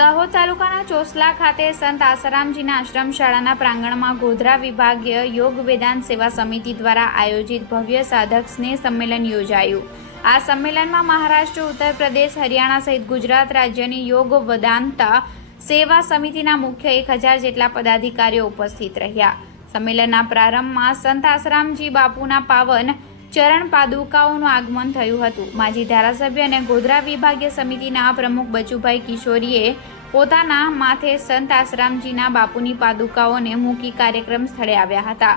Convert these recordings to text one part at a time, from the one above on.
દાહોદ તાલુકાના ચોસલા ખાતે સંત આસારામજીના આશ્રમ શાળાના પ્રાંગણમાં ગોધરા વિભાગીય યોગ વેદાંત સેવા સમિતિ દ્વારા આયોજિત ભવ્ય સાધક સ્નેહ સંમેલન યોજાયું। આ સંમેલનમાં મહારાષ્ટ્ર, ઉત્તર પ્રદેશ, હરિયાણા સહિત ગુજરાત રાજ્યની યોગ વેદાંત સેવા સમિતિના મુખ્ય 1000 જેટલા પદાધિકારીઓ ઉપસ્થિત રહ્યા। સંમેલનના પ્રારંભમાં સંત આસારામજી બાપુના પાવન ચરણ પાદુકાઓનું આગમન થયું હતું। માજી ધારાસભ્ય અને ગોધરા વિભાગીય સમિતિના પ્રમુખ બચુભાઈ કિશોરીએ પોતાના માથે સંત આસારામજીના બાપુની પાદુકાઓને મૂકી કાર્યક્રમ સ્થળે આવ્યા હતા।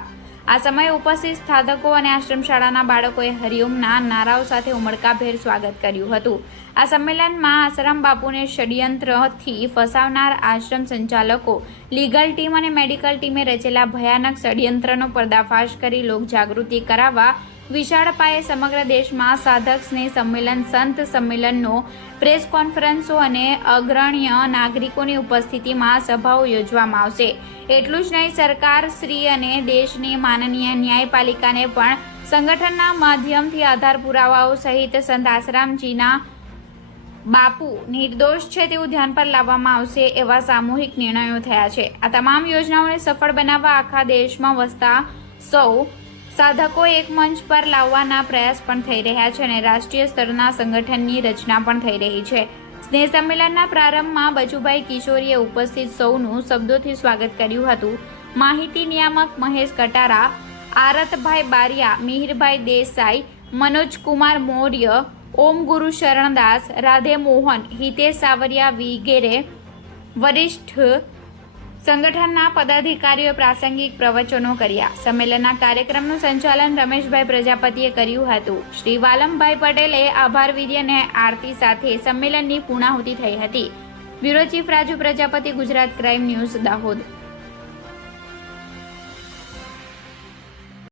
આ સમયે ઉપસ્થિત સાધકો અને આશ્રમ શાળાના બાળકોએ હરિઓમના નારાઓ સાથે ઉમળકાભેર સ્વાગત કર્યું હતું। આ સંમેલનમાં આસારામ બાપુને ષડયંત્રથી ફસાવનાર આશ્રમ સંચાલકો, લીગલ ટીમ અને મેડિકલ ટીમે રચેલા ભયાનક ષડયંત્રનો પર્દાફાશ કરી લોકજાગૃતિ કરાવવા વિશાળ પાયે સમગ્ર દેશમાં સાધક સ્નેહ સંમેલન, સંત સંમેલનનો, પ્રેસ કોન્ફરન્સો અને અગ્રણ્ય નાગરિકોની ઉપસ્થિતિમાં સભાઓ યોજવામાં આવશે। એટલું જ નહીં, સરકાર શ્રી અને દેશની માનનીય ન્યાયપાલિકાને પણ સંગઠનના માધ્યમથી આધાર પુરાવાઓ સહિત સંત આસારામજીના બાપુ નિર્દોષ છે તેવું ધ્યાન પર લાવવામાં આવશે એવા સામૂહિક નિર્ણયો થયા છે। આ તમામ યોજનાઓને સફળ બનાવવા આખા દેશમાં વસતા સૌ સાધકો એક મંચ પર લાવવાના પ્રયાસ પણ થઈ રહ્યા છે અને રાષ્ટ્રીય સ્તરના સંગઠનની રચના પણ થઈ રહી છે। સ્નેહ સંમેલનના પ્રારંભમાં બચુભાઈ કિશોરીએ ઉપસ્થિત સૌનું શબ્દોથી સ્વાગત કર્યું હતું। માહિતી નિયામક મહેશ કટારા, આરતભાઈ બારિયા, મિહિરભાઈ દેસાઈ, મનોજકુમાર મૌર્ય, ઓમ ગુરુ શરણદાસ, રાધે મોહન, હિતેશ સાવરિયા વગેરે વરિષ્ઠ સંગઠનના પદાધિકારીઓએ પ્રાસંગિક પ્રવચનો કર્યા। સંમેલનના કાર્યક્રમનું સંચાલન રમેશભાઈ પ્રજાપતિએ કર્યું હતું। શ્રી વાલમભાઈ પટેલે આભાર વિધિ અને આરતી સાથે સંમેલનની પૂર્ણાહુતિ થઈ હતી। Bureau chief Raju Prajapati, Gujarat crime news, Dahod.